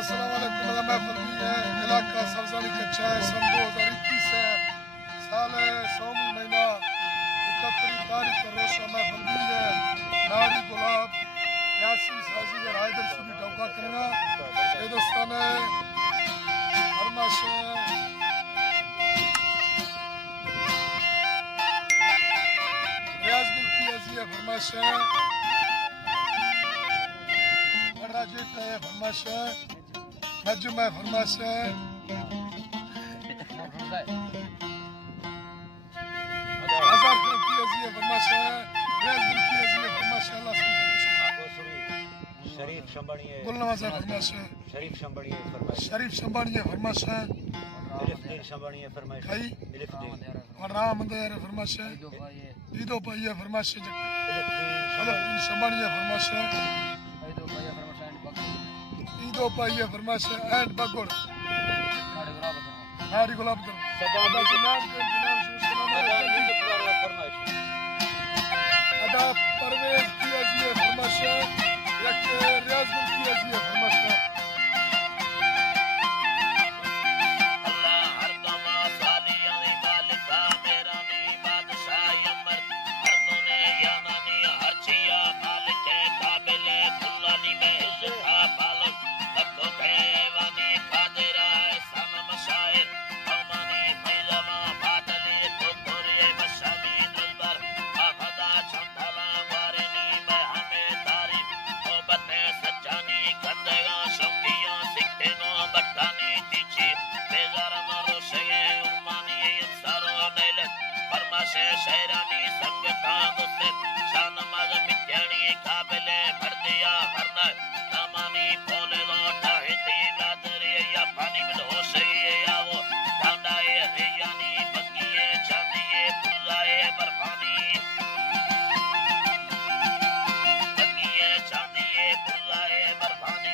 अस्सलाम वालेकुम। महफिल भी है, इलाका सब्जानी कच्चा है। सन 2021 है, साल है सोम महीना 31 तारीख का रोशा महफिल भी है। नारी गुलाब यासीन साजी और हैदर सुनी टोका करना ये दोस्तान है फरमाश रियाज मुल्की अजीज फरमाश है राजेश है फरमाश है नजम है फरमाश है हजार की अजीज फरमाश है रियाज मुल्की अजीज फरमाश है अल्लाह शरीफ शंबानी है गुलनवाज फरमाश है शरीफ शंबानी है फरमाइश शरीफ शंबानी है फरमाश है इलिफ्दीन शंबानी है फरमाइश भाई इलिफ्दीन और राम अंदर फरमाश है ईदो भाई है फरमाश है इलिफ्दीन शंबानी है फरमाश है ईदो भाई है फरमाश है एंड बगुड़ नारी गुलाब दर सदा के नाम के नाम फरमाइश अदा परवेज की अजीज फरमाश है एक रियाज मुल्की अजीज फरमाश है अल्लाह हर दमा सादियां दी मालिका मेरा नी बादशाह अमर हर दुने याना नी हर चिया मालिक काबिल खुला नी बेइज्जत पालक लखो देवानी कादिरा सनम शायर कौमानी फैलवा बादली तो तोरे बशामी दिलबर आफदा चंदला वारनी मैं हमें तारीफ मोहब्बते सच्चानी कंदेगा शौकिया सिक्ते नो बट्टानी तीची बेजार मारो शये उमानी इंसारो नैलत फरमाशे शहरानी संगता गुस्से शान मज मित्यानी काबिले भरदिया हरना नामानी बोले लोटा हिंदी लादरी या पानी में हो सही या वो डांडाए रियानी बंगिए चांदिए पुलाए बर्फानी बंगिए चांदिए पुलाए बर्फानी